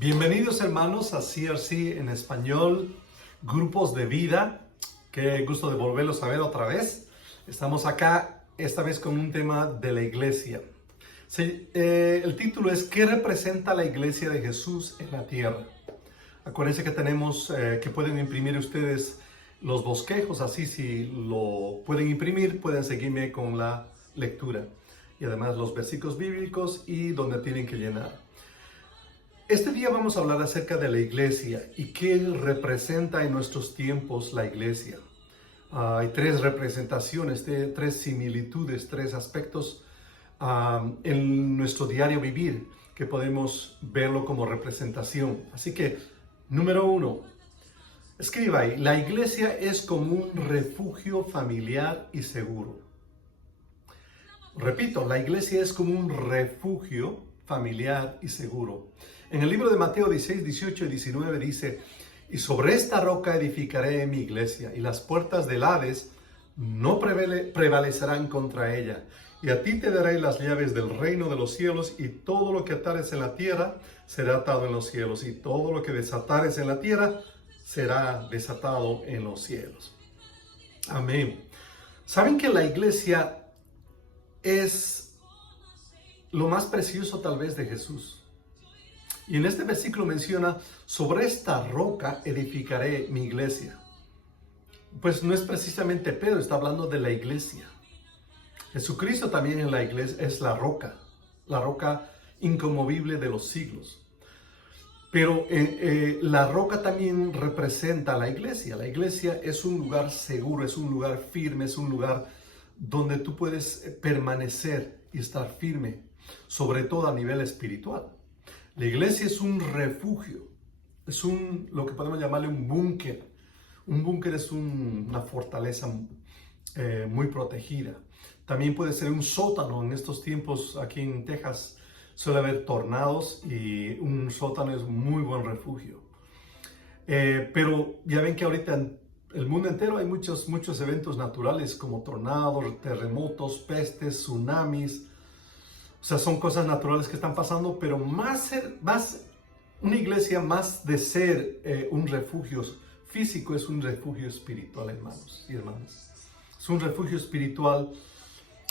Bienvenidos hermanos a CRC en español, grupos de vida. Qué gusto de volverlos a ver otra vez. Estamos acá esta vez con un tema de la iglesia. El título es ¿qué representa la iglesia de Jesús en la tierra? Acuérdense que tenemos, que pueden imprimir ustedes los bosquejos, así si lo pueden imprimir, pueden seguirme con la lectura. Y además los versículos bíblicos y donde tienen que llenar. Este día vamos a hablar acerca de la iglesia y qué representa en nuestros tiempos la iglesia. Hay tres representaciones, tres similitudes, tres aspectos en nuestro diario vivir que podemos verlo como representación. Así que, número 1, escriba ahí, la iglesia es como un refugio familiar y seguro. Repito, la iglesia es como un refugio familiar y seguro. En el libro de Mateo 16, 18 y 19 dice, y sobre esta roca edificaré mi iglesia, y las puertas del Hades no prevalecerán contra ella. Y a ti te daré las llaves del reino de los cielos, y todo lo que atares en la tierra será atado en los cielos, y todo lo que desatares en la tierra será desatado en los cielos. Amén. ¿Saben que la iglesia es lo más precioso tal vez de Jesús? Y en este versículo menciona, sobre esta roca edificaré mi iglesia. Pues no es precisamente Pedro, está hablando de la iglesia. Jesucristo también en la iglesia es la roca inconmovible de los siglos. Pero la roca también representa a la iglesia. La iglesia es un lugar seguro, es un lugar firme, es un lugar donde tú puedes permanecer y estar firme, sobre todo a nivel espiritual. La iglesia es un refugio, es lo que podemos llamarle un búnker. Un búnker es una fortaleza muy protegida. También puede ser un sótano. En estos tiempos aquí en Texas suele haber tornados y un sótano es un muy buen refugio. Pero ya ven que ahorita en el mundo entero hay muchos eventos naturales como tornados, terremotos, pestes, tsunamis. O sea, son cosas naturales que están pasando, pero más una iglesia, más de ser un refugio físico, es un refugio espiritual, hermanos y hermanas. Es un refugio espiritual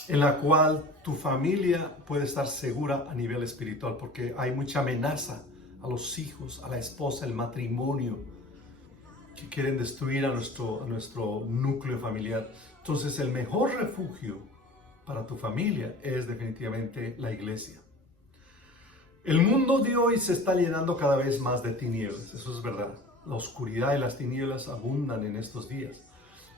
en la cual tu familia puede estar segura a nivel espiritual, porque hay mucha amenaza a los hijos, a la esposa, el matrimonio, que quieren destruir a nuestro núcleo familiar. Entonces, el mejor refugio para tu familia es definitivamente la iglesia. El mundo de hoy se está llenando cada vez más de tinieblas, eso es verdad. La oscuridad y las tinieblas abundan en estos días.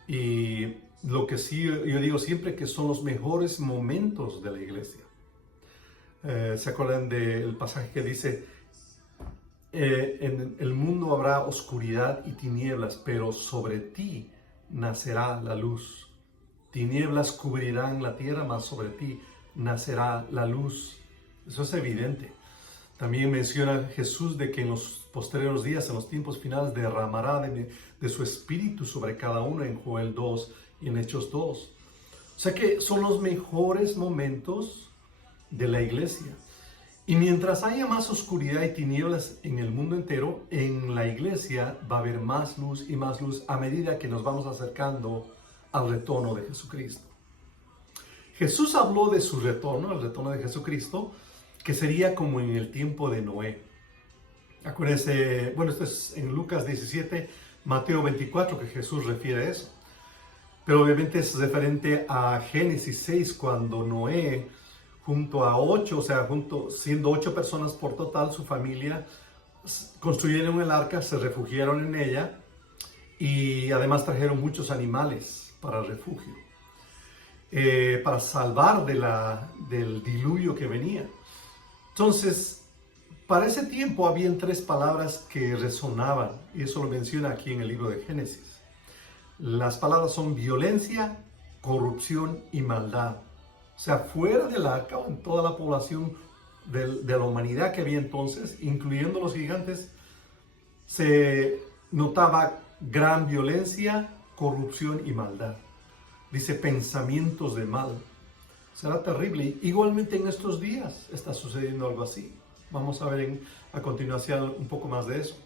Y lo que sí yo digo siempre que son los mejores momentos de la iglesia. ¿Se acuerdan del pasaje que dice, en el mundo habrá oscuridad y tinieblas, pero sobre ti nacerá la luz? Tinieblas cubrirán la tierra, mas sobre ti nacerá la luz. Eso es evidente. También menciona Jesús de que en los posteriores días, en los tiempos finales, derramará de su espíritu sobre cada uno en Joel 2 y en Hechos 2. O sea que son los mejores momentos de la iglesia. Y mientras haya más oscuridad y tinieblas en el mundo entero, en la iglesia va a haber más luz y más luz a medida que nos vamos acercando al retorno de Jesucristo. Jesús habló de su retorno, el retorno de Jesucristo, que sería como en el tiempo de Noé. Acuérdense, bueno, esto es en Lucas 17, Mateo 24, que Jesús refiere a eso. Pero obviamente es referente a Génesis 6, cuando Noé, junto a 8, o sea, siendo 8 personas por total, su familia, construyeron el arca, se refugiaron en ella y además trajeron muchos animales para el refugio, para salvar del diluvio que venía. Entonces, para ese tiempo habían 3 palabras que resonaban, y eso lo menciona aquí en el libro de Génesis. Las palabras son violencia, corrupción y maldad. O sea, fuera del arca, en toda la población de la humanidad que había entonces, incluyendo los gigantes, se notaba gran violencia, corrupción y maldad. Dice pensamientos de mal. Será terrible. Igualmente en estos días está sucediendo algo así. Vamos a ver a continuación un poco más de eso.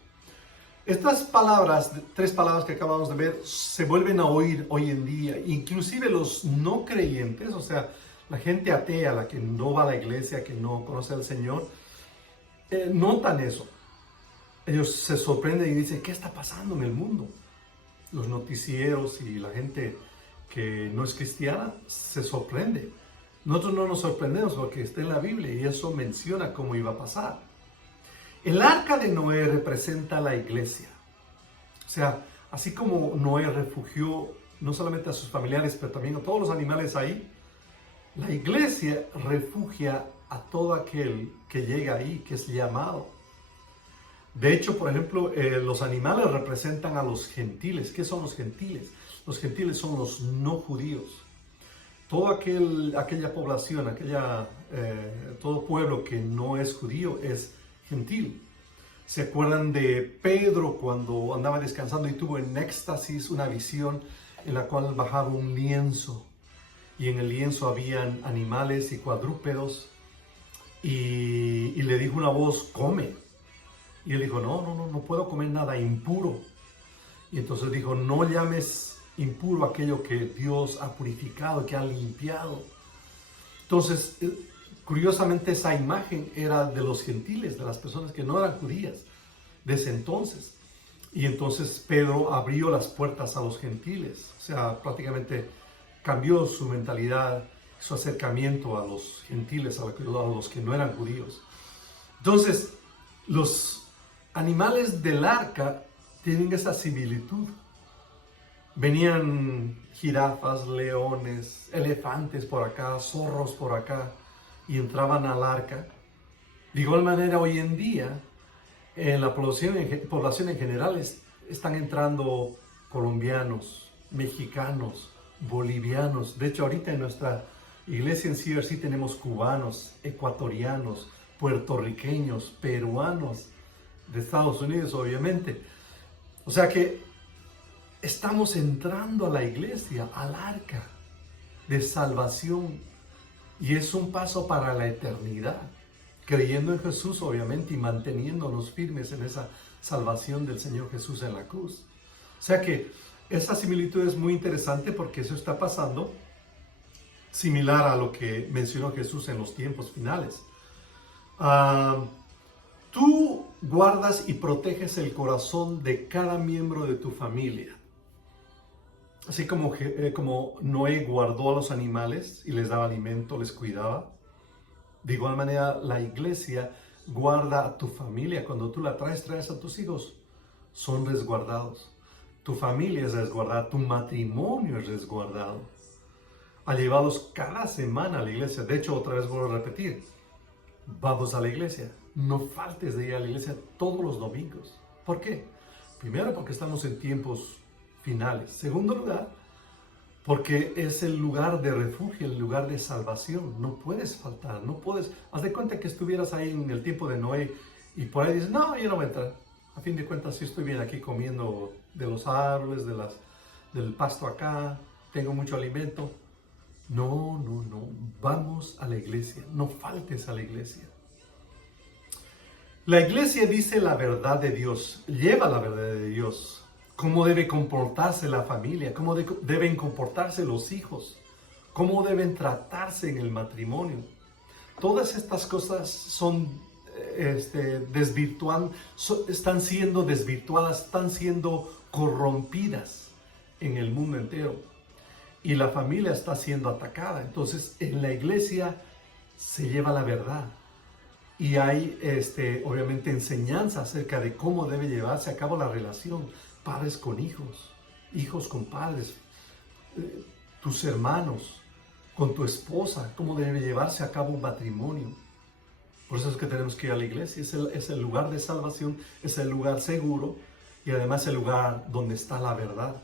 Estas palabras, 3 palabras que acabamos de ver, se vuelven a oír hoy en día. Inclusive los no creyentes, o sea, la gente atea, la que no va a la iglesia, que no conoce al Señor, notan eso. Ellos se sorprenden y dicen, ¿qué está pasando en el mundo? Los noticieros y la gente que no es cristiana se sorprende. Nosotros no nos sorprendemos porque está en la Biblia y eso menciona cómo iba a pasar. El arca de Noé representa la iglesia. O sea, así como Noé refugió no solamente a sus familiares, pero también a todos los animales ahí, la iglesia refugia a todo aquel que llega ahí, que es llamado. De hecho, por ejemplo, los animales representan a los gentiles. ¿Qué son los gentiles? Los gentiles son los no judíos. Toda aquella población, todo pueblo que no es judío es gentil. ¿Se acuerdan de Pedro cuando andaba descansando y tuvo en éxtasis una visión en la cual bajaba un lienzo? Y en el lienzo habían animales y cuadrúpedos. Y le dijo una voz, come. Y él dijo, no puedo comer nada impuro. Y entonces dijo, no llames impuro aquello que Dios ha purificado, que ha limpiado. Entonces, curiosamente esa imagen era de los gentiles, de las personas que no eran judías de ese entonces. Y entonces Pedro abrió las puertas a los gentiles. O sea, prácticamente cambió su mentalidad, su acercamiento a los gentiles, a los que no eran judíos. Entonces, los animales del arca tienen esa similitud. Venían jirafas, leones, elefantes por acá, zorros por acá, y entraban al arca. De igual manera, hoy en día, en la población en general están entrando colombianos, mexicanos, bolivianos. De hecho, ahorita en nuestra iglesia en CRC tenemos cubanos, ecuatorianos, puertorriqueños, peruanos, de Estados Unidos, obviamente. O sea que estamos entrando a la iglesia, al arca de salvación, y es un paso para la eternidad, creyendo en Jesús, obviamente, y manteniéndonos firmes en esa salvación del Señor Jesús en la cruz. O sea que esa similitud es muy interesante porque eso está pasando similar a lo que mencionó Jesús en los tiempos finales. Tú guardas y proteges el corazón de cada miembro de tu familia. Así como Noé guardó a los animales y les daba alimento, les cuidaba. De igual manera, la iglesia guarda a tu familia. Cuando tú la traes a tus hijos, son resguardados. Tu familia es resguardada, tu matrimonio es resguardado. A llevarlos cada semana a la iglesia. De hecho, otra vez vuelvo a repetir, vamos a la iglesia. No faltes de ir a la iglesia todos los domingos. ¿Por qué? Primero, porque estamos en tiempos finales. Segundo lugar, porque es el lugar de refugio, el lugar de salvación. No puedes faltar, no puedes. Haz de cuenta que estuvieras ahí en el tiempo de Noé y por ahí dices, no, yo no voy a entrar. A fin de cuentas, sí estoy bien aquí comiendo de los árboles, del pasto acá, tengo mucho alimento. No. Vamos a la iglesia. No faltes a la iglesia. La iglesia dice la verdad de Dios, lleva la verdad de Dios. Cómo debe comportarse la familia, cómo deben comportarse los hijos, cómo deben tratarse en el matrimonio. Todas estas cosas están siendo desvirtuadas, están siendo corrompidas en el mundo entero. Y la familia está siendo atacada. Entonces, en la iglesia se lleva la verdad. Y hay, obviamente, enseñanza acerca de cómo debe llevarse a cabo la relación. Padres con hijos, hijos con padres, tus hermanos, con tu esposa, cómo debe llevarse a cabo un matrimonio. Por eso es que tenemos que ir a la iglesia. Es el lugar de salvación, es el lugar seguro y además el lugar donde está la verdad.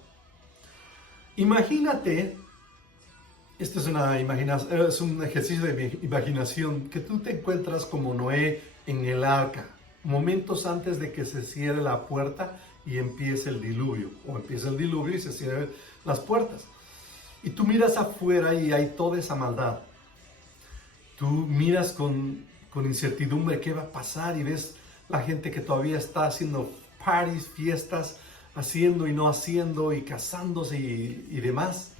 Imagínate, esto es un ejercicio de imaginación, que tú te encuentras como Noé en el arca, momentos antes de que se cierre la puerta y empiece el diluvio, o empieza el diluvio y se cierran las puertas. Y tú miras afuera y hay toda esa maldad. Tú miras con con incertidumbre qué va a pasar, y ves la gente que todavía está haciendo parties, fiestas, haciendo y no haciendo, y casándose y demás.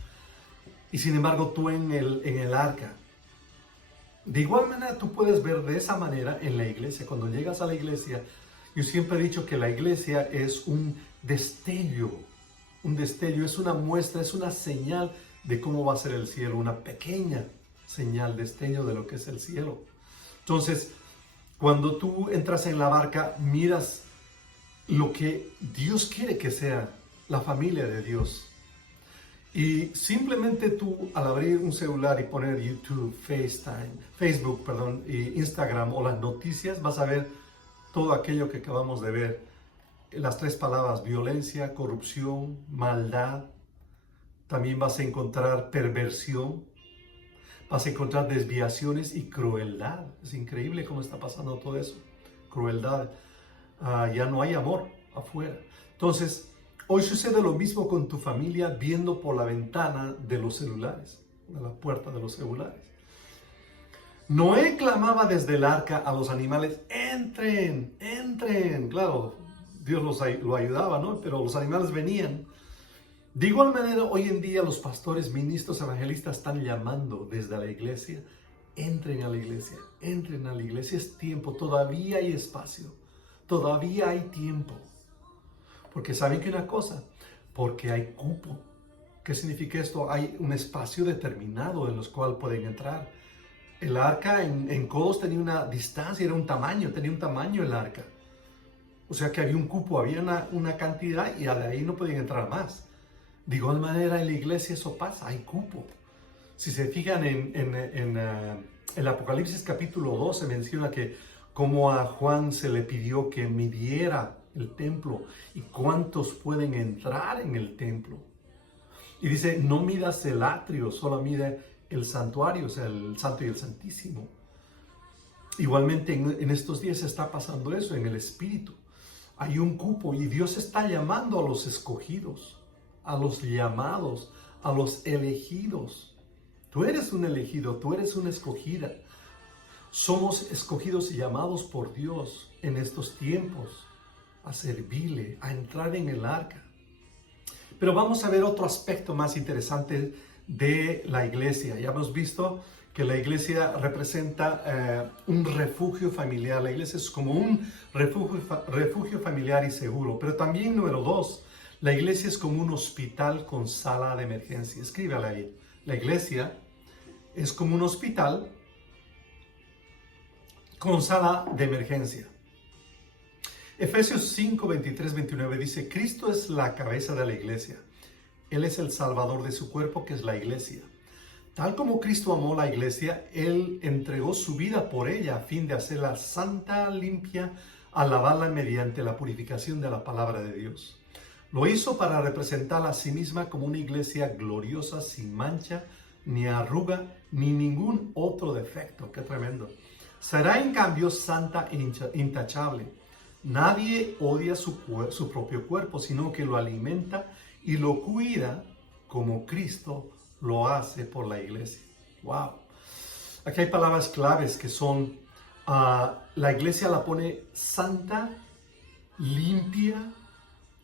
Y sin embargo tú en el arca. De igual manera tú puedes ver de esa manera en la iglesia. Cuando llegas a la iglesia, yo siempre he dicho que la iglesia es un destello, es una muestra, es una señal de cómo va a ser el cielo, una pequeña señal, destello de lo que es el cielo. Entonces, cuando tú entras en la barca, miras lo que Dios quiere que sea la familia de Dios. Y simplemente tú, al abrir un celular y poner YouTube, Facebook, y Instagram o las noticias, vas a ver todo aquello que acabamos de ver. Las 3 palabras: violencia, corrupción, maldad. También vas a encontrar perversión. Vas a encontrar desviaciones y crueldad. Es increíble cómo está pasando todo eso. Crueldad. Ya no hay amor afuera. Entonces, hoy sucede lo mismo con tu familia viendo por la ventana de los celulares, de la puerta de los celulares. Noé clamaba desde el arca a los animales: entren, entren. Claro, Dios lo ayudaba, ¿no? Pero los animales venían. De igual manera, hoy en día los pastores, ministros, evangelistas están llamando desde la iglesia: entren a la iglesia, entren a la iglesia. Es tiempo, todavía hay espacio, todavía hay tiempo. Porque ¿saben qué una cosa? Porque hay cupo. ¿Qué significa esto? Hay un espacio determinado en los cual pueden entrar. El arca en codos tenía una distancia, tenía un tamaño el arca. O sea que había un cupo, había una cantidad, y de ahí no podían entrar más. De igual manera en la iglesia eso pasa, hay cupo. Si se fijan en el Apocalipsis capítulo 2 se menciona que como a Juan se le pidió que midiera el templo y cuántos pueden entrar en el templo. Y dice: no midas el atrio, solo mide el santuario, o sea, el santo y el santísimo. Igualmente en estos días está pasando eso en el espíritu. Hay un cupo y Dios está llamando a los escogidos, a los llamados, a los elegidos. Tú eres un elegido, tú eres una escogida. Somos escogidos y llamados por Dios en estos tiempos a servirle, a entrar en el arca. Pero vamos a ver otro aspecto más interesante de la iglesia. Ya hemos visto que la iglesia representa un refugio familiar. La iglesia es como un refugio familiar y seguro. Pero también, número 2, la iglesia es como un hospital con sala de emergencia. Escríbala ahí. La iglesia es como un hospital con sala de emergencia. Efesios 5, 23, 29 dice: Cristo es la cabeza de la iglesia. Él es el salvador de su cuerpo, que es la iglesia. Tal como Cristo amó la iglesia, Él entregó su vida por ella a fin de hacerla santa, limpia, al lavarla mediante la purificación de la palabra de Dios. Lo hizo para representarla a sí misma como una iglesia gloriosa, sin mancha, ni arruga, ni ningún otro defecto. ¡Qué tremendo! Será en cambio santa e intachable. Nadie odia su propio cuerpo, sino que lo alimenta y lo cuida como Cristo lo hace por la iglesia. ¡Wow! Aquí hay palabras claves que son, la iglesia la pone santa, limpia.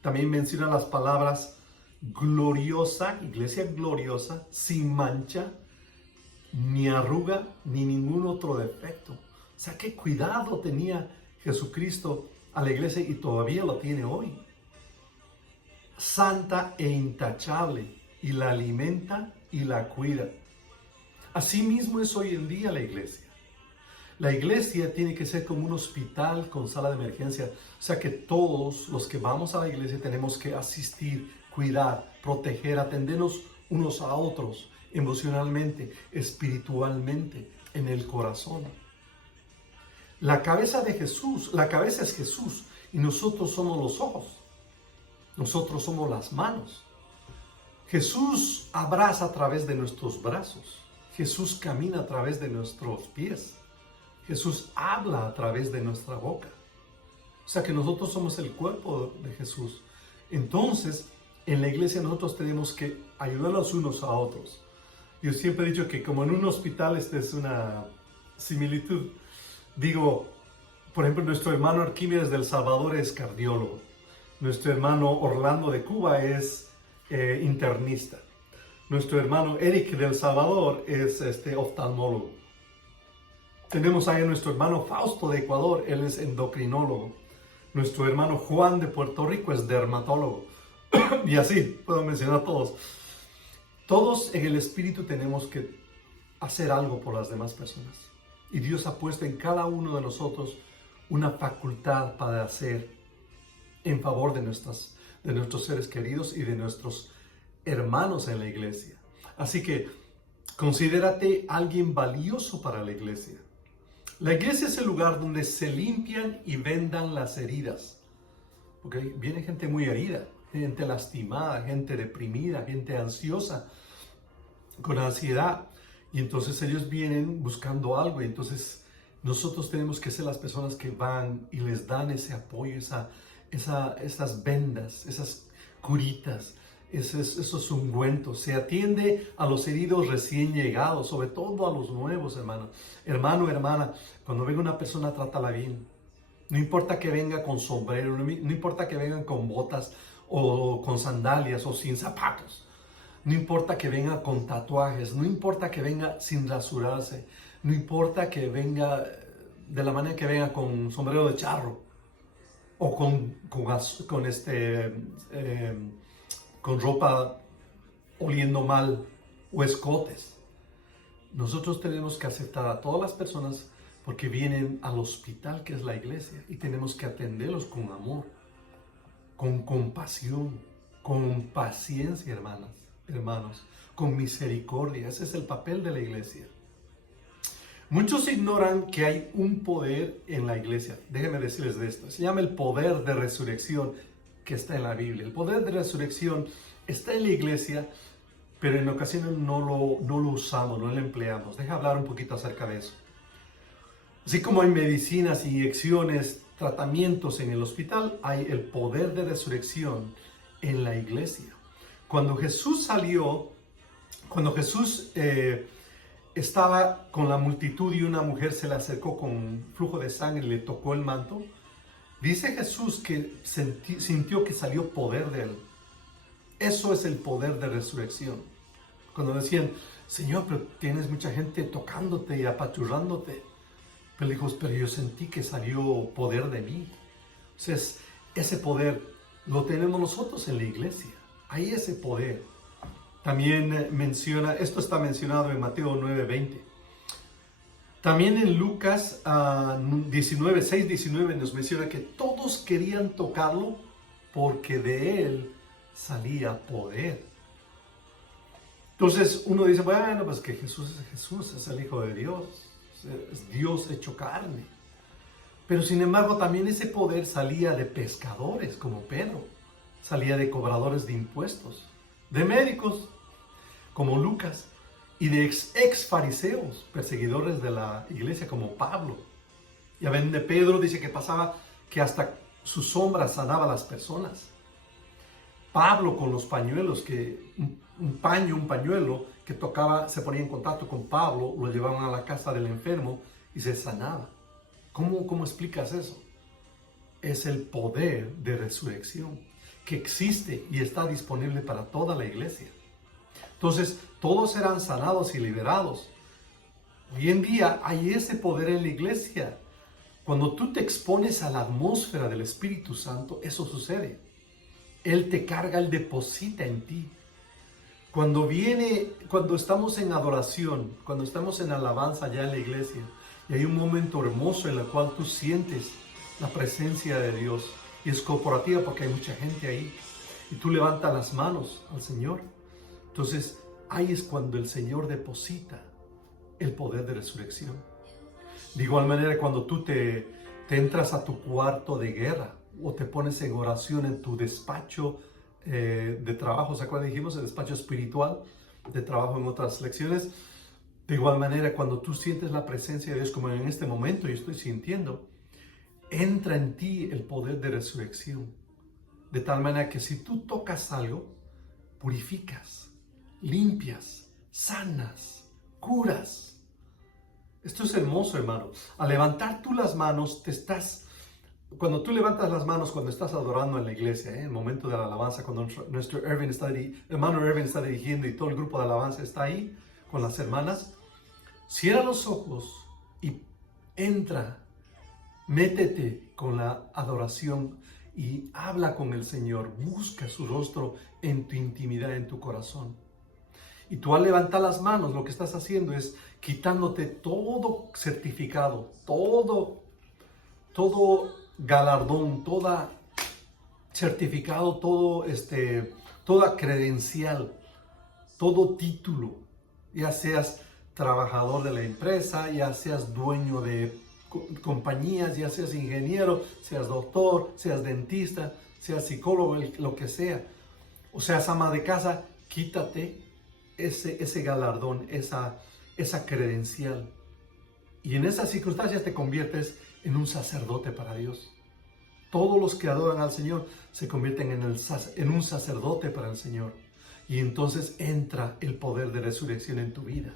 También menciona las palabras gloriosa, iglesia gloriosa, sin mancha, ni arruga, ni ningún otro defecto. O sea, qué cuidado tenía Jesucristo a la iglesia, y todavía lo tiene hoy. Santa e intachable, y la alimenta y la cuida. Así mismo es hoy en día la iglesia. La iglesia tiene que ser como un hospital con sala de emergencia. O sea que todos los que vamos a la iglesia tenemos que asistir, cuidar, proteger, atendernos unos a otros, emocionalmente, espiritualmente, en el corazón. La cabeza es Jesús, y nosotros somos los ojos. Nosotros somos las manos. Jesús abraza a través de nuestros brazos. Jesús camina a través de nuestros pies. Jesús habla a través de nuestra boca. O sea que nosotros somos el cuerpo de Jesús. Entonces, en la iglesia nosotros tenemos que ayudarnos unos a otros. Yo siempre he dicho que como en un hospital, esta es una similitud. Digo, por ejemplo, nuestro hermano Arquímedes del Salvador es cardiólogo. Nuestro hermano Orlando de Cuba es internista. Nuestro hermano Eric del Salvador es oftalmólogo. Tenemos ahí a nuestro hermano Fausto de Ecuador, él es endocrinólogo. Nuestro hermano Juan de Puerto Rico es dermatólogo. Y así, puedo mencionar todos. Todos en el Espíritu tenemos que hacer algo por las demás personas. Y Dios ha puesto en cada uno de nosotros una facultad para hacer en favor de nuestros seres queridos y de nuestros hermanos en la iglesia. Así que considérate alguien valioso para la iglesia. La iglesia es el lugar donde se limpian y vendan las heridas. Porque viene gente muy herida, gente lastimada, gente deprimida, gente ansiosa, con ansiedad. Y entonces ellos vienen buscando algo. Y entonces nosotros tenemos que ser las personas que van y les dan ese apoyo, esas vendas, esas curitas, esos ungüentos. Se atiende a los heridos recién llegados, sobre todo a los nuevos, hermano. Hermano, hermana, cuando venga una persona, trátala bien. No importa que venga con sombrero, no importa que vengan con botas o con sandalias o sin zapatos. No importa que venga con tatuajes, no importa que venga sin rasurarse, no importa que venga de la manera que venga con sombrero de charro o con ropa oliendo mal o escotes. Nosotros tenemos que aceptar a todas las personas porque vienen al hospital que es la iglesia y tenemos que atenderlos con amor, con compasión, con paciencia, hermanos, con misericordia. Ese es el papel de la iglesia. Muchos ignoran que hay un poder en la iglesia. Déjenme decirles de esto. Se llama el poder de resurrección que está en la Biblia. El poder de resurrección está en la iglesia, pero en ocasiones no lo usamos, no lo empleamos. Deja hablar un poquito acerca de eso. Así como hay medicinas, inyecciones, tratamientos en el hospital, hay el poder de resurrección en la iglesia. Cuando Jesús estaba con la multitud y una mujer se le acercó con flujo de sangre y le tocó el manto, dice Jesús que sintió que salió poder de él. Eso es el poder de resurrección. Cuando decían, Señor, pero tienes mucha gente tocándote y apachurrándote. Pero dijo, pero yo sentí que salió poder de mí. Entonces, ese poder lo tenemos nosotros en la iglesia. Hay ese poder. También esto está mencionado en Mateo 9:20. También en Lucas 6:19 nos menciona que todos querían tocarlo porque de él salía poder. Entonces uno dice, bueno, pues que Jesús, es el Hijo de Dios, es Dios hecho carne. Pero sin embargo también ese poder salía de pescadores como Pedro, salía de cobradores de impuestos, de médicos como Lucas y de ex fariseos, perseguidores de la iglesia como Pablo. Ya ven, de Pedro dice que pasaba que hasta su sombra sanaba a las personas. Pablo con los pañuelos, que un pañuelo que tocaba, se ponía en contacto con Pablo, lo llevaban a la casa del enfermo y se sanaba. ¿Cómo explicas eso? Es el poder de resurrección que existe y está disponible para toda la iglesia. Entonces, todos serán sanados y liberados. Hoy en día hay ese poder en la iglesia. Cuando tú te expones a la atmósfera del Espíritu Santo, eso sucede. Él te carga, Él deposita en ti. Cuando estamos en adoración, cuando estamos en alabanza allá en la iglesia, y hay un momento hermoso en el cual tú sientes la presencia de Dios, y es corporativa porque hay mucha gente ahí, y tú levantas las manos al Señor. Entonces, ahí es cuando el Señor deposita el poder de resurrección. De igual manera, cuando tú te entras a tu cuarto de guerra, o te pones en oración en tu despacho de trabajo, ¿se acuerdan? Dijimos el despacho espiritual de trabajo en otras lecciones. De igual manera, cuando tú sientes la presencia de Dios, como en este momento yo estoy sintiendo, entra en ti el poder de resurrección. De tal manera que si tú tocas algo, purificas, limpias, sanas, curas. Esto es hermoso, hermano. Al levantar tú las manos, cuando tú levantas las manos cuando estás adorando en la iglesia, en el momento de la alabanza, cuando nuestro hermano Erwin está dirigiendo y todo el grupo de alabanza está ahí con las hermanas, cierra los ojos y entra, métete con la adoración y habla con el Señor, busca su rostro en tu intimidad, en tu corazón. Y tú al levantar las manos, lo que estás haciendo es quitándote todo certificado, todo galardón, toda certificado, toda credencial, todo título, ya seas trabajador de la empresa, ya seas dueño de compañías, ya seas ingeniero, seas doctor, seas dentista, seas psicólogo, lo que sea, o seas ama de casa, quítate ese galardón, esa credencial. Y en esas circunstancias te conviertes en un sacerdote para Dios. Todos los que adoran al Señor se convierten en un sacerdote para el Señor. Y entonces entra el poder de resurrección en tu vida.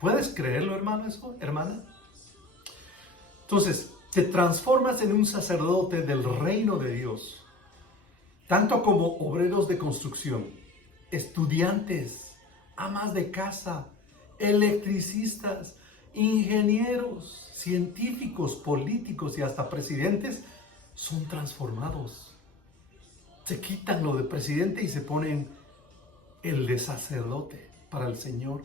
¿Puedes creerlo, hermano, eso, hermana? Entonces, te transformas en un sacerdote del reino de Dios, tanto como obreros de construcción, estudiantes, amas de casa, electricistas, ingenieros, científicos, políticos y hasta presidentes son transformados. Se quitan lo de presidente y se ponen el de sacerdote para el Señor.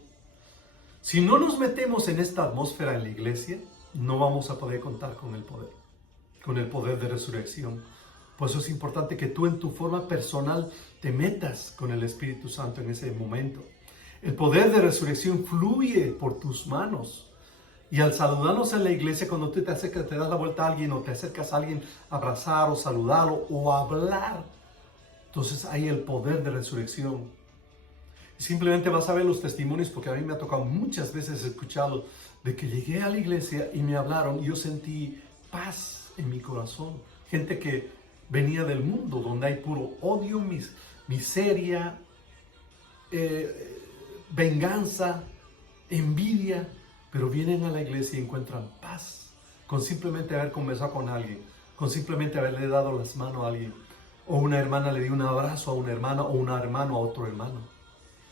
Si no nos metemos en esta atmósfera en la iglesia, no vamos a poder contar con el poder de resurrección. Por eso es importante que tú en tu forma personal te metas con el Espíritu Santo en ese momento. El poder de resurrección fluye por tus manos. Y al saludarnos en la iglesia, cuando tú te acercas, te das la vuelta a alguien o te acercas a alguien a abrazar o saludarlo o a hablar, entonces hay el poder de resurrección. Simplemente vas a ver los testimonios, porque a mí me ha tocado muchas veces escucharlo, de que llegué a la iglesia y me hablaron y yo sentí paz en mi corazón. Gente que venía del mundo donde hay puro odio, miseria, venganza, envidia, pero vienen a la iglesia y encuentran paz con simplemente haber conversado con alguien, con simplemente haberle dado las manos a alguien, o una hermana le dio un abrazo a una hermana, o una hermana a otro hermano.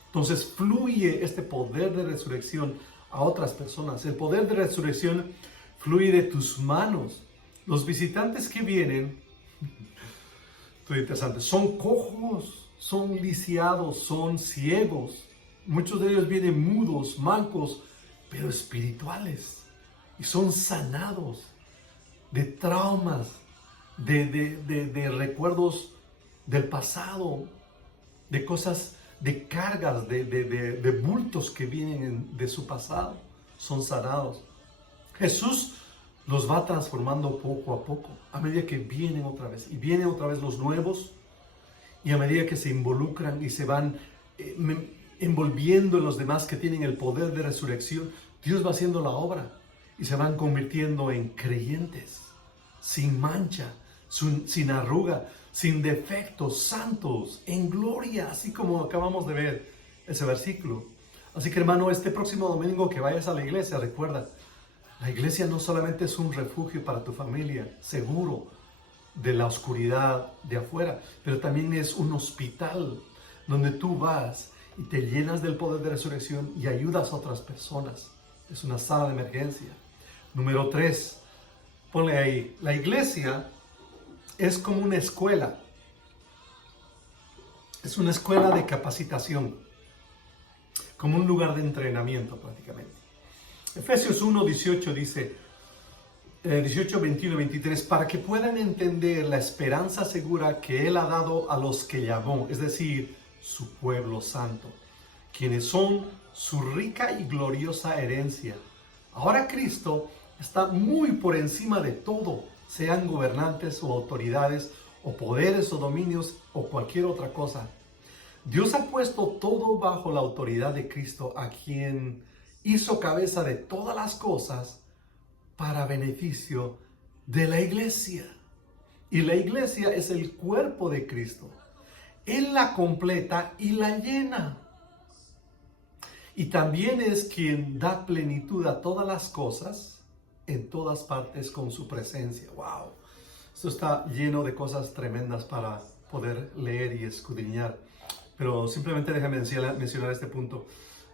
Entonces fluye este poder de resurrección a otras personas. El poder de resurrección fluye de tus manos. Los visitantes que vienen, esto es interesante, son cojos, son lisiados, son ciegos. Muchos de ellos vienen mudos, mancos, pero espirituales. Y son sanados de traumas, de recuerdos del pasado, de cosas, de cargas, de bultos que vienen de su pasado. Son sanados. Jesús los va transformando poco a poco, a medida que vienen otra vez. Y vienen otra vez los nuevos, y a medida que se involucran y se van envolviendo en los demás que tienen el poder de resurrección, Dios va haciendo la obra y se van convirtiendo en creyentes, sin mancha, sin arruga, sin defectos, santos, en gloria, así como acabamos de ver ese versículo. Así que, hermano, este próximo domingo que vayas a la iglesia, recuerda, la iglesia no solamente es un refugio para tu familia, seguro de la oscuridad de afuera, pero también es un hospital donde tú vas y te llenas del poder de resurrección y ayudas a otras personas. Es una sala de emergencia. Número 3, ponle ahí, la iglesia es como una escuela. Es una escuela de capacitación, como un lugar de entrenamiento prácticamente. Efesios 1, 18 dice, 18, 21 y 23, para que puedan entender la esperanza segura que Él ha dado a los que llamó, es decir, su pueblo santo, quienes son su rica y gloriosa herencia. Ahora Cristo está muy por encima de todo, sean gobernantes o autoridades o poderes o dominios o cualquier otra cosa. Dios ha puesto todo bajo la autoridad de Cristo, a quien hizo cabeza de todas las cosas para beneficio de la iglesia. Y la iglesia es el cuerpo de Cristo. Él la completa y la llena. Y también es quien da plenitud a todas las cosas en todas partes con su presencia. ¡Wow! Esto está lleno de cosas tremendas para poder leer y escudriñar. Pero simplemente déjame mencionar este punto.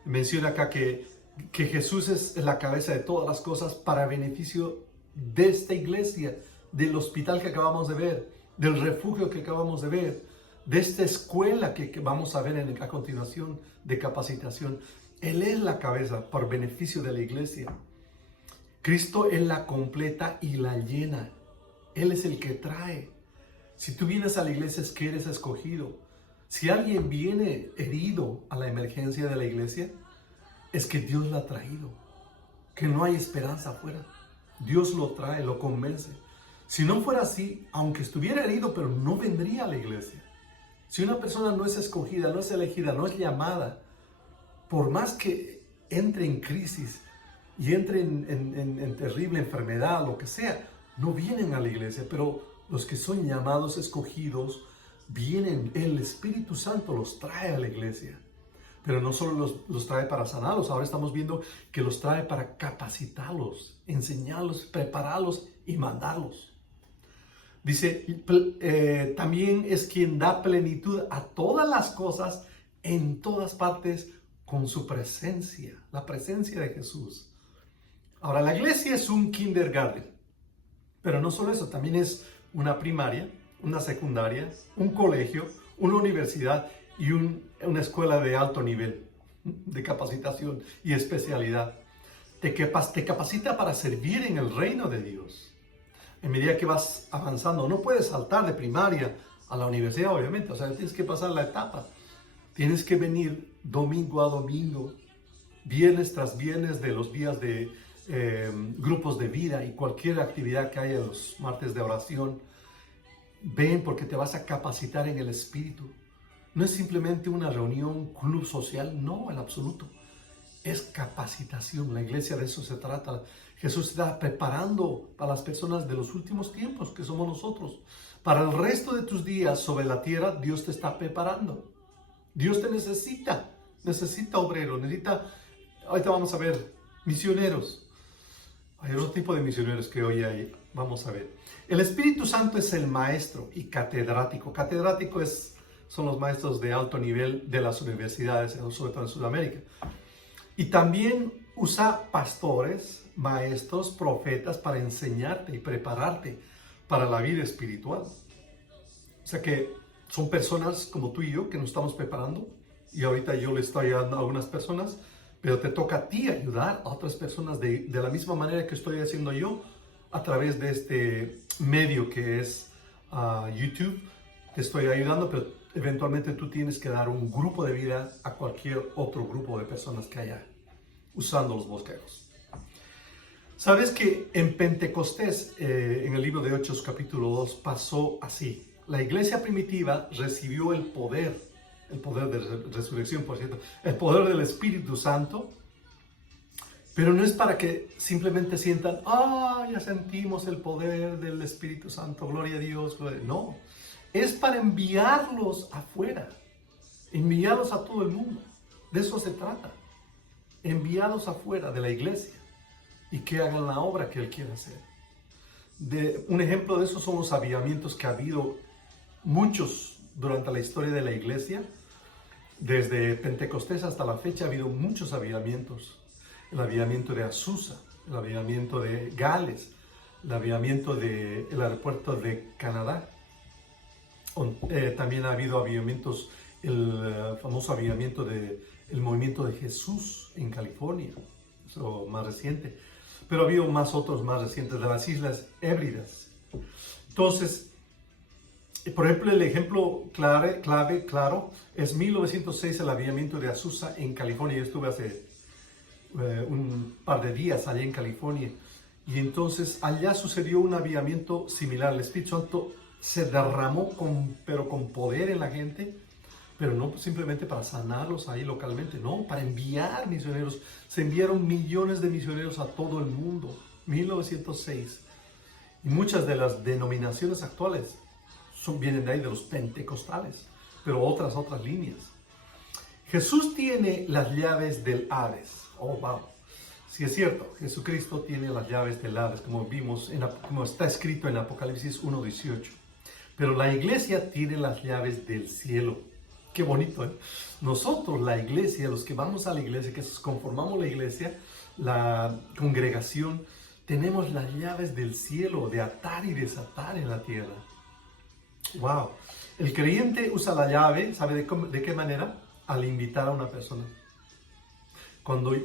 Menciona acá que Jesús es la cabeza de todas las cosas para beneficio de esta iglesia, del hospital que acabamos de ver, del refugio que acabamos de ver, de esta escuela que vamos a ver a continuación de capacitación. Él es la cabeza por beneficio de la iglesia. Cristo es la completa y la llena. Él es el que trae. Si tú vienes a la iglesia es que eres escogido. Si alguien viene herido a la emergencia de la iglesia, es que Dios lo ha traído. Que no hay esperanza afuera. Dios lo trae, lo convence. Si no fuera así, aunque estuviera herido, pero no vendría a la iglesia. Si una persona no es escogida, no es elegida, no es llamada, por más que entre en crisis y entre en terrible enfermedad, lo que sea, no vienen a la iglesia. Pero los que son llamados, escogidos, vienen. El Espíritu Santo los trae a la iglesia. Pero no solo los trae para sanarlos, ahora estamos viendo que los trae para capacitarlos, enseñarlos, prepararlos y mandarlos. Dice, también es quien da plenitud a todas las cosas en todas partes con su presencia, la presencia de Jesús. Ahora, la iglesia es un kindergarten, pero no solo eso, también es una primaria, una secundaria, un colegio, una universidad y una escuela de alto nivel de capacitación y especialidad. Te capacita para servir en el reino de Dios. En medida que vas avanzando, no puedes saltar de primaria a la universidad, obviamente. O sea, tienes que pasar la etapa. Tienes que venir domingo a domingo, viernes tras viernes de los días de grupos de vida y cualquier actividad que haya los martes de oración. Ven porque te vas a capacitar en el Espíritu. No es simplemente una reunión, club social, no, en absoluto. Es capacitación. La iglesia de eso se trata. Jesús está preparando para las personas de los últimos tiempos, que somos nosotros. Para el resto de tus días sobre la tierra, Dios te está preparando. Dios te necesita obreros, ahorita vamos a ver, misioneros. Hay otro tipo de misioneros que hoy vamos a ver. El Espíritu Santo es el maestro y catedrático. Catedrático son los maestros de alto nivel de las universidades, sobre todo en Sudamérica. Y también usa pastores, maestros, profetas para enseñarte y prepararte para la vida espiritual. O sea que son personas como tú y yo que nos estamos preparando. Y ahorita yo le estoy ayudando a algunas personas, pero te toca a ti ayudar a otras personas de la misma manera que estoy haciendo yo a través de este medio que es YouTube. Te estoy ayudando, pero eventualmente tú tienes que dar un grupo de vida a cualquier otro grupo de personas que haya usando los bosquejos. ¿Sabes que en Pentecostés, en el libro de Hechos capítulo 2, pasó así? La iglesia primitiva recibió el poder de resurrección, por cierto, el poder del Espíritu Santo, pero no es para que simplemente sientan, ya sentimos el poder del Espíritu Santo, gloria a Dios, no, es para enviarlos afuera, enviarlos a todo el mundo, de eso se trata, enviarlos afuera de la iglesia y que hagan la obra que Él quiere hacer. Un ejemplo de eso son los avivamientos que ha habido muchos durante la historia de la iglesia. Desde Pentecostés hasta la fecha ha habido muchos avivamientos. El avivamiento de Azusa, el avivamiento de Gales, el avivamiento del aeropuerto de Canadá. También ha habido avivamientos, el famoso avivamiento del movimiento de Jesús en California, eso más reciente. Pero ha habido otros más recientes, de las Islas Hébridas. Entonces, por ejemplo, el ejemplo claro, es 1906, el avivamiento de Azusa en California. Yo estuve hace un par de días allá en California. Y entonces allá sucedió un avivamiento similar. El Espíritu Santo se derramó pero con poder en la gente, pero no simplemente para sanarlos ahí localmente, no, para enviar misioneros. Se enviaron millones de misioneros a todo el mundo, 1906. Y muchas de las denominaciones actuales vienen de ahí, de los pentecostales, pero otras líneas. Jesús tiene las llaves del Hades. Oh, wow. Sí, es cierto, Jesucristo tiene las llaves del Hades, como vimos, como está escrito en Apocalipsis 1:18. Pero la iglesia tiene las llaves del cielo. Qué bonito, ¿eh? Nosotros, la iglesia, los que vamos a la iglesia, que conformamos la iglesia, la congregación, tenemos las llaves del cielo de atar y desatar en la tierra. Wow. El creyente usa la llave, ¿sabe de qué manera? Al invitar a una persona. Cuando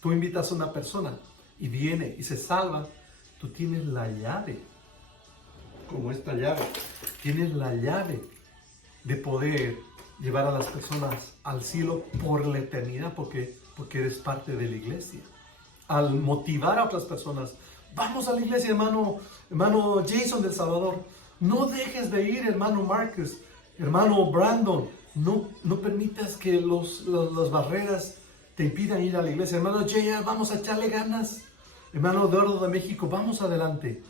tú invitas a una persona y viene y se salva, tú tienes la llave, como esta llave, tienes la llave de poder llevar a las personas al cielo por la eternidad, porque eres parte de la iglesia. Al motivar a otras personas, vamos a la iglesia, hermano Jason del Salvador, no dejes de ir, hermano Marcus, hermano Brandon, no permitas que las barreras te impidan ir a la iglesia. Hermano Jaya, vamos a echarle ganas. Hermano Eduardo de México, vamos adelante.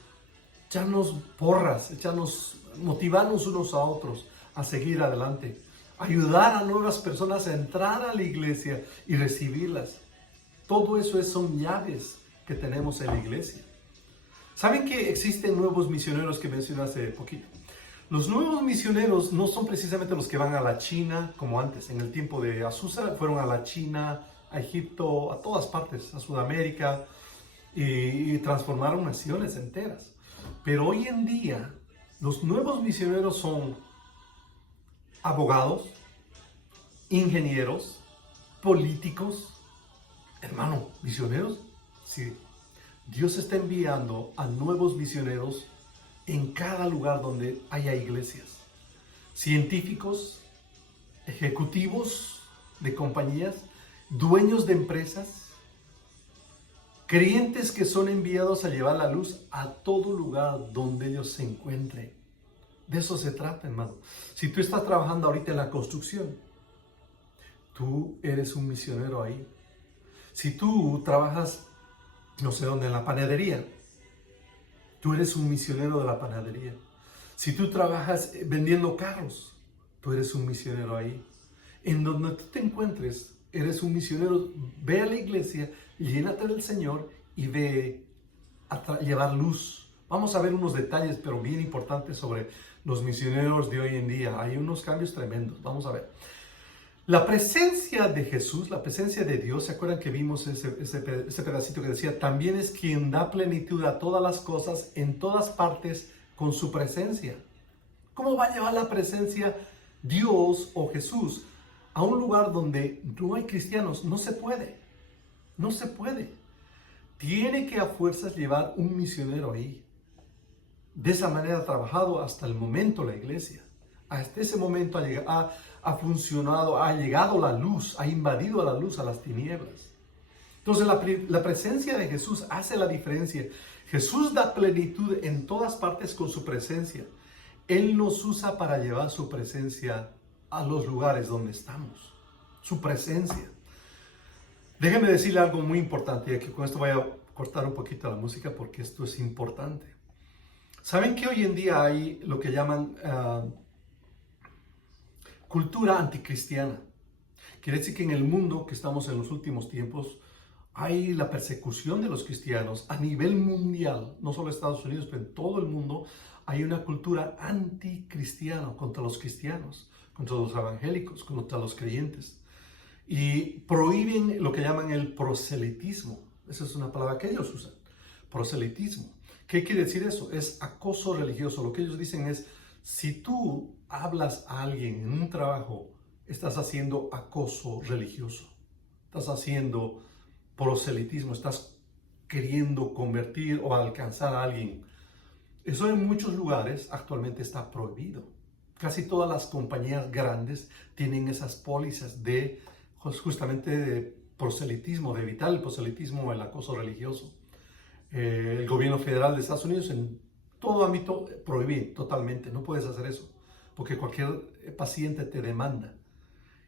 Echarnos porras, motivarnos unos a otros a seguir adelante. Ayudar a nuevas personas a entrar a la iglesia y recibirlas. Todo eso son llaves que tenemos en la iglesia. ¿Saben que existen nuevos misioneros que mencioné hace poquito? Los nuevos misioneros no son precisamente los que van a la China como antes. En el tiempo de Azusa fueron a la China, a Egipto, a todas partes, a Sudamérica, y transformaron naciones enteras. Pero hoy en día los nuevos misioneros son abogados, ingenieros, políticos. Hermano, ¿misioneros? Sí. Dios está enviando a nuevos misioneros en cada lugar donde haya iglesias. Científicos, ejecutivos de compañías, dueños de empresas, creyentes que son enviados a llevar la luz a todo lugar donde ellos se encuentren. De eso se trata, hermano. Si tú estás trabajando ahorita en la construcción, tú eres un misionero ahí. Si tú trabajas, no sé dónde, en la panadería, tú eres un misionero de la panadería. Si tú trabajas vendiendo carros, tú eres un misionero ahí. En donde tú te encuentres, eres un misionero. Ve a la iglesia, llénate del Señor y ve a llevar luz. Vamos a ver unos detalles, pero bien importantes sobre los misioneros de hoy en día. Hay unos cambios tremendos. Vamos a ver. La presencia de Jesús, la presencia de Dios, ¿se acuerdan que vimos ese pedacito que decía? También es quien da plenitud a todas las cosas en todas partes con su presencia. ¿Cómo va a llevar la presencia Dios o Jesús a un lugar donde no hay cristianos? No se puede. No se puede. Tiene que a fuerzas llevar un misionero ahí. De esa manera ha trabajado hasta el momento la iglesia. Hasta ese momento ha funcionado, ha llegado la luz, ha invadido la luz a las tinieblas. Entonces la presencia de Jesús hace la diferencia. Jesús da plenitud en todas partes con su presencia. Él nos usa para llevar su presencia a los lugares donde estamos. Su presencia. Déjenme decirle algo muy importante, y aquí con esto voy a cortar un poquito la música porque esto es importante. ¿Saben que hoy en día hay lo que llaman cultura anticristiana? Quiere decir que en el mundo que estamos en los últimos tiempos hay la persecución de los cristianos a nivel mundial, no solo en Estados Unidos, pero en todo el mundo hay una cultura anticristiana contra los cristianos, contra los evangélicos, contra los creyentes. Y prohíben lo que llaman el proselitismo. Esa es una palabra que ellos usan, proselitismo. ¿Qué quiere decir eso? Es acoso religioso. Lo que ellos dicen es, si tú hablas a alguien en un trabajo, estás haciendo acoso religioso. Estás haciendo proselitismo, estás queriendo convertir o alcanzar a alguien. Eso en muchos lugares actualmente está prohibido. Casi todas las compañías grandes tienen esas pólizas de justamente de proselitismo, de evitar el proselitismo o el acoso religioso. El gobierno federal de Estados Unidos en todo ámbito prohíbe totalmente, no puedes hacer eso, porque cualquier paciente te demanda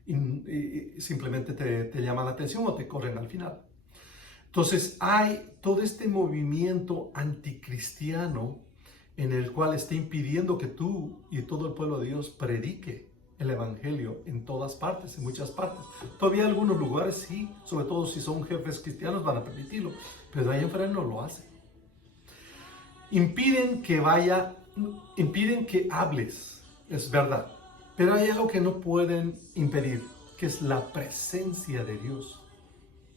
y simplemente te llama la atención o te corren al final. Entonces hay todo este movimiento anticristiano en el cual está impidiendo que tú y todo el pueblo de Dios predique el evangelio en todas partes, en muchas partes. Todavía algunos lugares sí, sobre todo si son jefes cristianos van a permitirlo, pero ahí en fuera no lo hacen. Impiden que hables, es verdad, pero hay algo que no pueden impedir, que es la presencia de Dios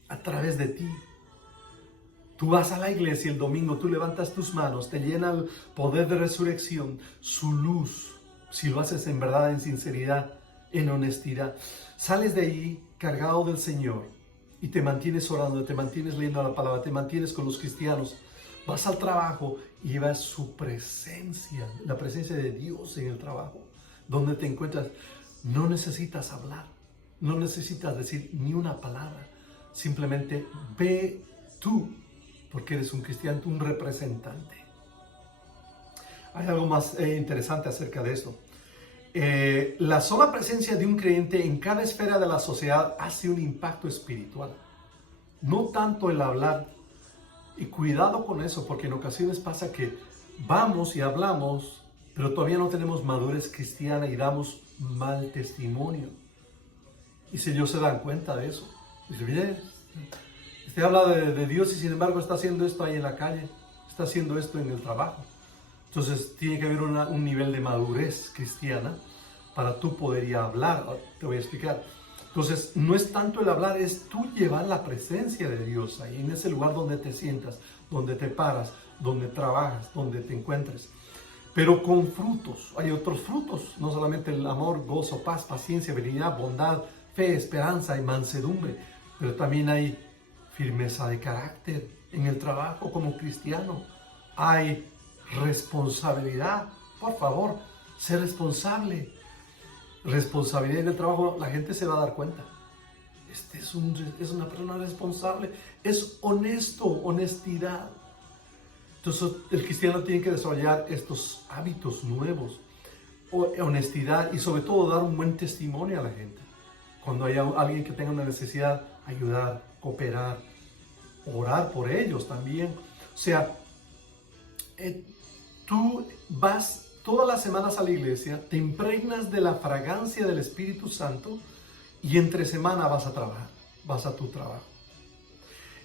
a través de ti. Tú vas a la iglesia el domingo, tú levantas tus manos, te llena el poder de resurrección, su luz, si lo haces en verdad, en sinceridad, en honestidad. Sales de ahí cargado del Señor y te mantienes orando, te mantienes leyendo la palabra, te mantienes con los cristianos. Vas al trabajo y llevas su presencia, la presencia de Dios en el trabajo, donde te encuentras. No necesitas hablar, no necesitas decir ni una palabra, simplemente ve tú, porque eres un cristiano, un representante. Hay algo más interesante acerca de esto. La sola presencia de un creyente en cada esfera de la sociedad hace un impacto espiritual. No tanto el hablar. Y cuidado con eso, porque en ocasiones pasa que vamos y hablamos, pero todavía no tenemos madurez cristiana y damos mal testimonio. Y si ellos se dan cuenta de eso, dice, mire, usted habla de Dios y sin embargo está haciendo esto ahí en la calle, está haciendo esto en el trabajo. Entonces tiene que haber un nivel de madurez cristiana para tú poder ir a hablar. Te voy a explicar. Entonces no es tanto el hablar, es tú llevar la presencia de Dios ahí en ese lugar donde te sientas, donde te paras, donde trabajas, donde te encuentres. Pero con frutos, hay otros frutos, no solamente el amor, gozo, paz, paciencia, benignidad, bondad, fe, esperanza y mansedumbre, pero también hay firmeza de carácter en el trabajo como cristiano. Hay responsabilidad, por favor, sé responsable. Responsabilidad en el trabajo, la gente se va a dar cuenta. Este es una persona responsable, es honesto, honestidad. Entonces el cristiano tiene que desarrollar estos hábitos nuevos, honestidad y sobre todo dar un buen testimonio a la gente. Cuando haya alguien que tenga una necesidad, ayudar, cooperar, orar por ellos también. O sea, tú vas todas las semanas a la iglesia, te impregnas de la fragancia del Espíritu Santo y entre semana vas a trabajar, vas a tu trabajo.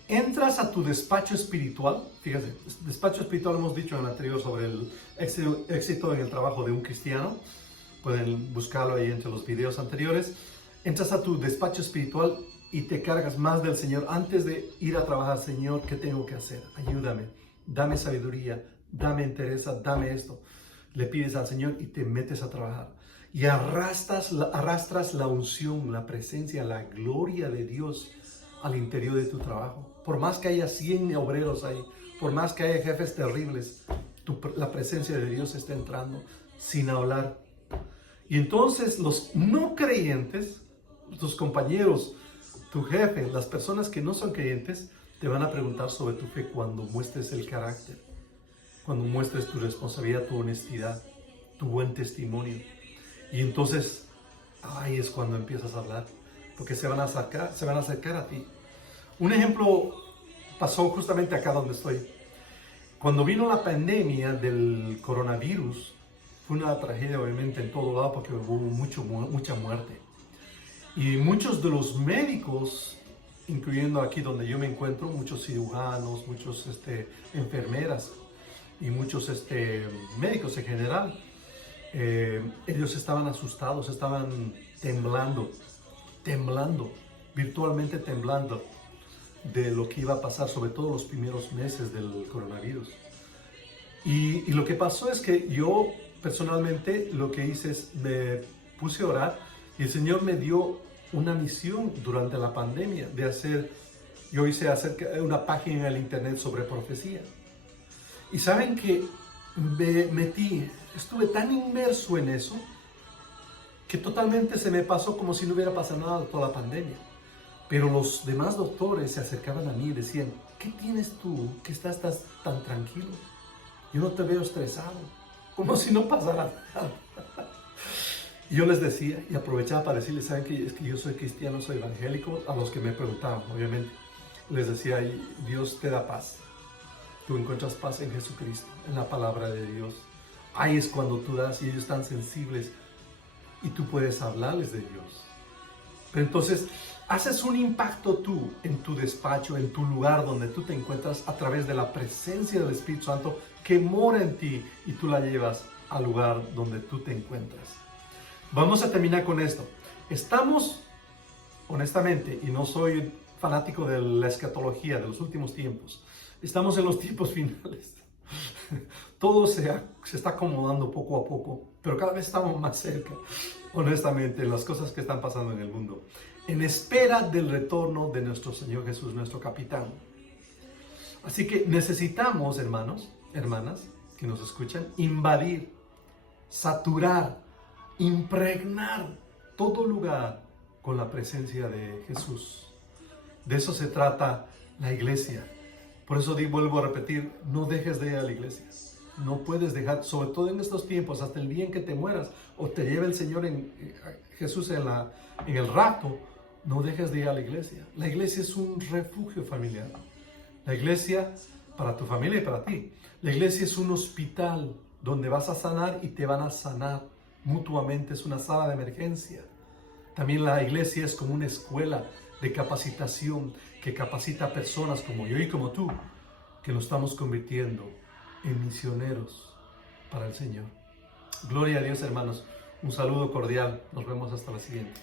Entras a tu despacho espiritual, fíjate, despacho espiritual hemos dicho en el anterior sobre el éxito en el trabajo de un cristiano, pueden buscarlo ahí entre los videos anteriores. Entras a tu despacho espiritual y te cargas más del Señor antes de ir a trabajar. Señor, ¿qué tengo que hacer? Ayúdame, dame sabiduría, dame entereza, dame esto. Le pides al Señor y te metes a trabajar. Y arrastras la unción, la presencia, la gloria de Dios al interior de tu trabajo. Por más que haya 100 obreros ahí, por más que haya jefes terribles, la presencia de Dios está entrando sin hablar. Y entonces los no creyentes, tus compañeros, tu jefe, las personas que no son creyentes, te van a preguntar sobre tu fe cuando muestres el carácter. Cuando muestres tu responsabilidad, tu honestidad, tu buen testimonio. Y entonces, ahí es cuando empiezas a hablar, porque se van a acercar a ti. Un ejemplo pasó justamente acá donde estoy. Cuando vino la pandemia del coronavirus, fue una tragedia obviamente en todo lado porque hubo mucha muerte. Y muchos de los médicos, incluyendo aquí donde yo me encuentro, muchos cirujanos, muchos enfermeras, y muchos médicos en general, ellos estaban asustados, estaban temblando, virtualmente temblando de lo que iba a pasar, sobre todo los primeros meses del coronavirus. Y lo que pasó es que yo personalmente lo que hice es me puse a orar y el Señor me dio una misión durante la pandemia de yo hice una página en el internet sobre profecía. Y saben que estuve tan inmerso en eso, que totalmente se me pasó como si no hubiera pasado nada de toda la pandemia. Pero los demás doctores se acercaban a mí y decían, ¿qué tienes tú que estás tan tranquilo? Yo no te veo estresado, como si no pasara nada. Y yo les decía, y aprovechaba para decirles, ¿saben qué? Es que yo soy cristiano, soy evangélico, a los que me preguntaban, obviamente. Les decía, Dios te da paz. Tú encuentras paz en Jesucristo, en la palabra de Dios. Ahí es cuando tú das y ellos están sensibles. y tú puedes hablarles de Dios. Pero entonces, haces un impacto tú en tu despacho, en tu lugar donde tú te encuentras a través de la presencia del Espíritu Santo que mora en ti y tú la llevas al lugar donde tú te encuentras. Vamos a terminar con esto. Estamos, honestamente, y no soy fanático de la escatología de los últimos tiempos, estamos en los tiempos finales. Todo se está acomodando poco a poco, pero cada vez estamos más cerca, honestamente, en las cosas que están pasando en el mundo, en espera del retorno de nuestro Señor Jesús, nuestro capitán. Así que necesitamos, hermanos, hermanas, que nos escuchan, invadir, saturar, impregnar todo lugar con la presencia de Jesús. De eso se trata la iglesia. Por eso vuelvo a repetir, no dejes de ir a la iglesia. No puedes dejar, sobre todo en estos tiempos, hasta el día en que te mueras o te lleve el Señor Jesús en el rapto, no dejes de ir a la iglesia. La iglesia es un refugio familiar. La iglesia para tu familia y para ti. La iglesia es un hospital donde vas a sanar y te van a sanar mutuamente. Es una sala de emergencia. También la iglesia es como una escuela de capacitación que capacita a personas como yo y como tú, que nos estamos convirtiendo en misioneros para el Señor. Gloria a Dios, hermanos. Un saludo cordial. Nos vemos hasta la siguiente.